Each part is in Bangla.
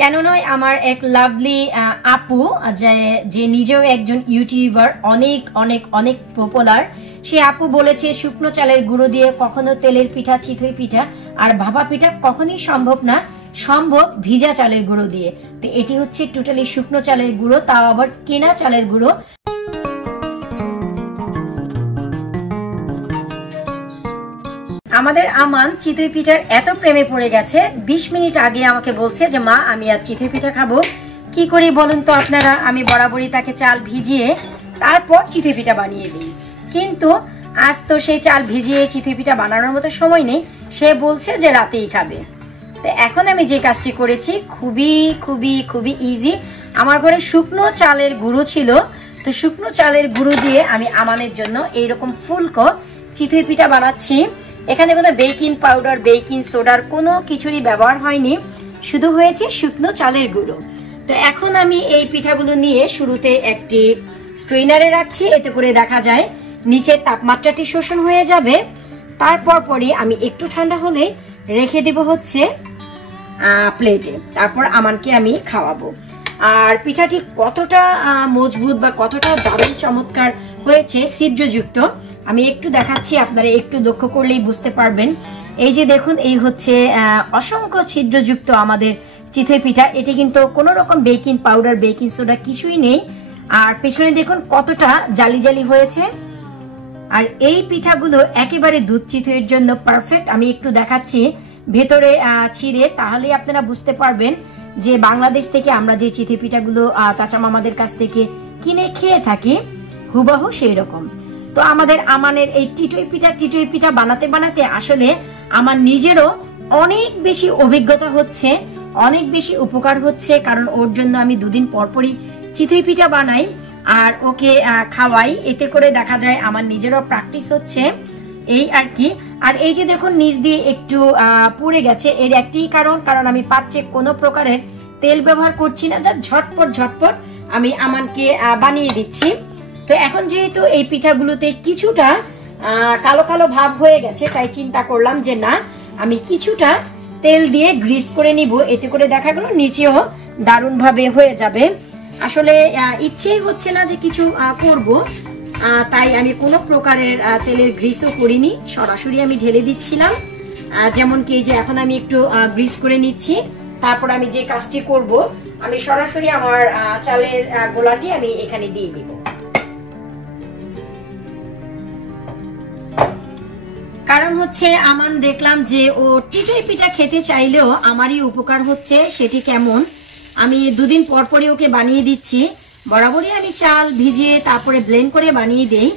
কেন নয়, আমার এক লাভলি আপু যে নিজেও একজন ইউটিউবার, অনেক অনেক অনেক পপুলার, সে আপু বলেছে শুকনো চালের গুঁড়ো দিয়ে কখনো তেলের পিঠা, চিতই পিঠা আর ভাপা পিঠা কখনোই সম্ভব না, সম্ভব ভিজা চালের গুঁড়ো দিয়ে। তো এটি হচ্ছে টোটালি শুকনো চালের গুঁড়ো, তাও আবার কেনা চালের গুঁড়ো। আমাদের আমান চিতই পিঠার এত প্রেমে পড়ে গেছে, 20 মিনিট আগে আমাকে বলছে যে মা আমি আর চিতই পিঠা খাবো। কি করি বলুন তো আপনারা, আমি বরাবরই তাকে চাল ভিজিয়ে তারপর চিতই পিঠা বানিয়ে দিই, কিন্তু আজ তো সেই চাল ভিজিয়ে চিতই পিঠা বানানোর মতো সময় নেই, সে বলছে যে রাতেই খাবে। তো এখন আমি যে কাজটি করেছি খুবই খুবই খুবই ইজি। আমার ঘরে শুকনো চালের গুঁড়ো ছিল, তো শুকনো চালের গুঁড়ো দিয়ে আমি আমানের জন্য এইরকম ফুলকো চিতই পিঠা বানাচ্ছি। এখানে কোনো বেকিং পাউডার, বেকিং সোডার কোনো কিছুরই ব্যবহার হয়নি, শুধু হয়েছে শুকনো চালের গুঁড়ো। তো এখন আমি এই পিঠাগুলো নিয়ে শুরুতে একটি স্ট্রেনারে রাখছি, এতে করে দেখা যায় নিচের তাপমাত্রাটি শোষণ হয়ে যাবে। তারপর পরে আমি একটু ঠান্ডা হলে রেখে দেব হচ্ছে প্লেটে, তারপর আমানকে আমি খাওয়াবো। আর পিঠাটি কতটা মজবুত বা কতটা দারুণ চমৎকার হয়েছে, ছিদ্রযুক্ত, আমি একটু দেখাচ্ছি, আপনারা একটু লক্ষ্য করলেই বুঝতে পারবেন। এই যে দেখুন, এই হচ্ছে অসংখ্য ছিদ্রযুক্ত আমাদের চিতই পিঠা। এটি কিন্তু কোনো রকম বেকিং পাউডার, বেকিং সোডা কিছুই নেই। আর পেছনে দেখুন কতটা জালি জালি হয়েছে। আর এই পিঠাগুলো একেবারে দুধ চিতইয়ের জন্য পারফেক্ট। আমি একটু দেখাচ্ছি ভেতরে ছিঁড়ে, তাহলে আপনারা বুঝতে পারবেন যে বাংলাদেশ থেকে আমরা যে চিতই পিঠাগুলো চাচা মামাদের কাছ থেকে কিনে খেয়ে থাকি হুবহু সেই রকম। তো আমাদের আমানের এই টিটই পিঠা বানাতে বানাতে আসলে আমার নিজেরও অনেক বেশি অভিজ্ঞতা হচ্ছে, অনেক বেশি উপকার হচ্ছে, কারণ ওর জন্য আমি দুদিন পরপরই চিতই পিঠা বানাই আর ওকে খাওয়াই। এতে করে দেখা যায় আমার নিজেরও প্র্যাকটিস হচ্ছে, এই আর কি। আর এই যে দেখুন নিচ দিয়ে একটু পুড়ে গেছে, এর একটি কারণ আমি পাত্রে কোনো প্রকারের তেল ব্যবহার করছি না, যা ঝটপট ঝটপট আমি আমানকে বানিয়ে দিচ্ছি। তো এখন যেহেতু এই পিঠাগুলোতে কিছুটা কালো কালো ভাব হয়ে গেছে, তাই চিন্তা করলাম যে না, আমি কিছুটা তেল দিয়ে গ্রিস করে নিব, এতে করে দেখা গেল নিচেও দারুণ ভাবে হয়ে যাবে। আসলে ইচ্ছেই হচ্ছে না যে কিছু করব, তাই আমি কোনো প্রকারের তেলের গ্রিসও করিনি, সরাসরি আমি ঢেলে দিচ্ছিলাম। যেমন কি যে এখন আমি একটু গ্রিস করে নিচ্ছি, তারপর আমি যে কাজটি করব, আমি সরাসরি আমার চালের গোলাটি আমি এখানে দিয়ে দিব। কারণ হচ্ছে আমান দেখলাম যে ও চিতই পিঠা খেতে চাইলেও আমারই উপকার হচ্ছে, সেটি কেমন আমি দুদিন পরপরই ওকে বানিয়ে দিচ্ছি। বরাবরই আমি চাল ভিজিয়ে তারপরে ব্লেন্ড করে বানিয়ে দেই।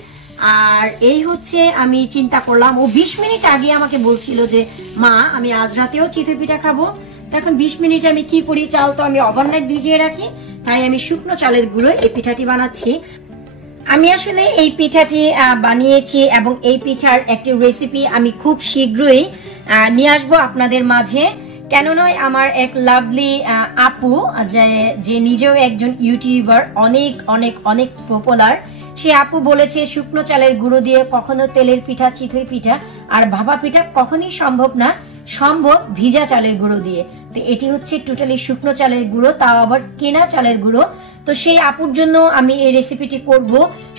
আর এই হচ্ছে আমি চিন্তা করলাম, ও 20 মিনিট আগে আমাকে বলছিল যে মা আমি আজ রাতেও চিতই পিঠা খাবো। তখন 20 মিনিট আমি কি করি, চাল তো আমি ওভারনাইট ভিজিয়ে রাখি, তাই আমি শুকনো চালের গুঁড়ো এই পিঠাটি বানাচ্ছি। আমি আসলে এই পিঠাটি বানিয়েছি এবং এই পিঠার একটি রেসিপি আমি খুব শীঘ্রই নিয়ে আসবো আপনাদের মাঝে। কেন নয়, আমার এক লাভলি আপু যে নিজেও একজন ইউটিউবার, অনেক অনেক অনেক পপুলার, সে আপু বলেছে শুকনো চালের গুঁড়ো দিয়ে কখনো তেলের পিঠা, চিতই পিঠা আর ভাপা পিঠা কখনোই সম্ভব না, সম্ভব ভিজা চালের গুঁড়ো দিয়ে। তো এটি হচ্ছে টোটালি শুকনো চালের গুঁড়ো, তাও আবার কেনা চালের গুঁড়ো। তো সেই আপুর জন্য আমি এই রেসিপিটি করব,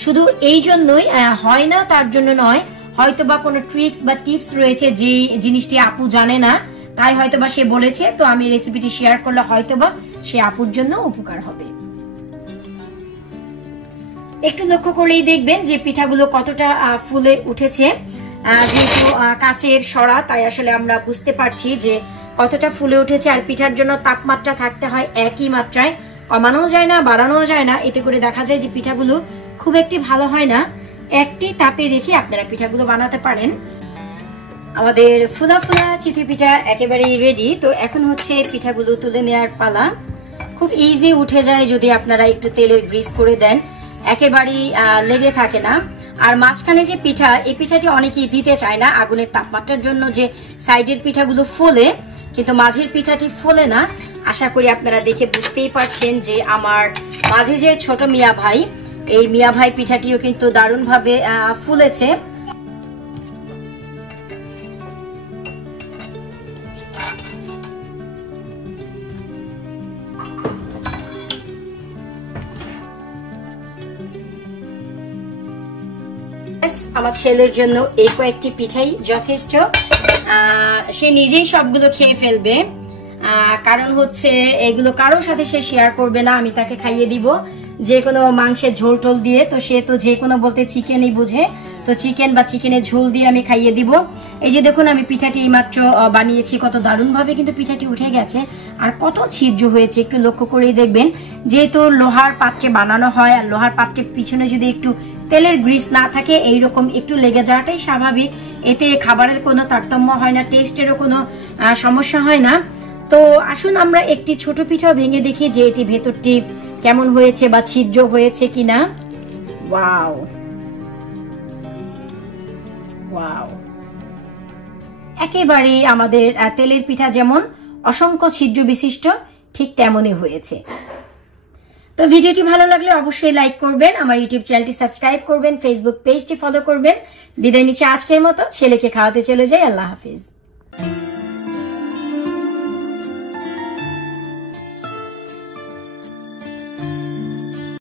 শুধু এই জন্যই, হয় না তার জন্য নয়, হয়তোবা কোনো ট্রিক্স বা টিপস রয়েছে যে জিনিসটি আপু জানে না, তাই হয়তোবা সে বলেছে। তো আমি রেসিপিটি শেয়ার করলে হয়তোবা সে আপুর জন্য উপকার হবে। একটু লক্ষ্য করলেই দেখবেন যে পিঠাগুলো কতটা ফুলে উঠেছে। যেহেতু কাচের সরা, তাই আসলে আমরা বুঝতে পারছি যে কতটা ফুলে উঠেছে। আর পিঠার জন্য তাপমাত্রা থাকতে হয় একই মাত্রায়, কমানো যায় না, বাড়ানো যায় না, এতে করে দেখা যায় যে পিঠাগুলো খুব একটি ভালো হয় না। একটি তাপে রেখে আপনারা পিঠাগুলো বানাতে পারেন। আমাদের ফুলা ফুলা চিতই পিঠা একেবারেই রেডি। তো এখন হচ্ছে পিঠাগুলো তুলে নেওয়ার পালা। খুব ইজি উঠে যায় যদি আপনারা একটু তেলের গ্রিস করে দেন, একেবারেই লেগে থাকে না। আর মাঝখানে যে পিঠা, এই পিঠাটি অনেকেই দিতে চায় না আগুনের তাপমাত্রার জন্য, যে সাইডের পিঠাগুলো ফোলে কিন্তু মাঝের পিঠাটি ফোলে না। আশা করি আপনারা দেখে বুঝতেই পারছেন যে আমার মাঝে যে ছোট মিয়া ভাই, এই মিয়া ভাই পিঠাটিও কিন্তু দারুণ ভাবে ফুলেছে। ব্যাস আমার ছেলের জন্য এই কয়েকটি পিঠাই যথেষ্ট। সে নিজেই সবগুলো খেয়ে ফেলবে, কারণ হচ্ছে এগুলো কারোর সাথে সে শেয়ার করবে না, আমি তাকে খাইয়ে দিব যে কোনো মাংসের ঝোল টোল দিয়ে। তো সে তো যে কোনো বলতে চিকেনই বুঝে, তো চিকেন বা চিকেনের ঝোল দিয়ে আমি খাইয়ে দিব। এই যে দেখুন আমি পিঠাটি এইমাত্র বানিয়েছি, কত দারুণভাবে কিন্তু পিঠাটি উঠে গেছে আর কত ছিদ্র হয়েছে একটু লক্ষ্য করেই দেখবেন। যেহেতু লোহার পাত্রে বানানো হয় আর লোহার পাত্রের পিছনে যদি একটু তেলের গ্রিস না থাকে এইরকম একটু লেগে যাওয়াটাই স্বাভাবিক, এতে খাবারের কোনো তারতম্য হয় না, টেস্টেরও কোনো সমস্যা হয় না। তো আসুন আমরা একটি ছোট পিঠাও ভেঙে দেখি যে এটি ভেতরটি কেমন হয়েছে বা ছিদ্র হয়েছে কিনা। ওয়াও ওয়াও, একেবারে আমাদের তেলের পিঠা যেমন অসংখ্য ছিদ্র বিশিষ্ট ঠিক তেমনই হয়েছে। তো ভিডিওটি ভালো লাগলে অবশ্যই লাইক করবেন, আমার ইউটিউব চ্যানেলটি সাবস্ক্রাইব করবেন, ফেসবুক পেজটি ফলো করবেন। বিদায় নিচ্ছি আজকের মতো, ছেলেকে খাওয়াতে চলে যাই। আল্লাহ হাফিজ।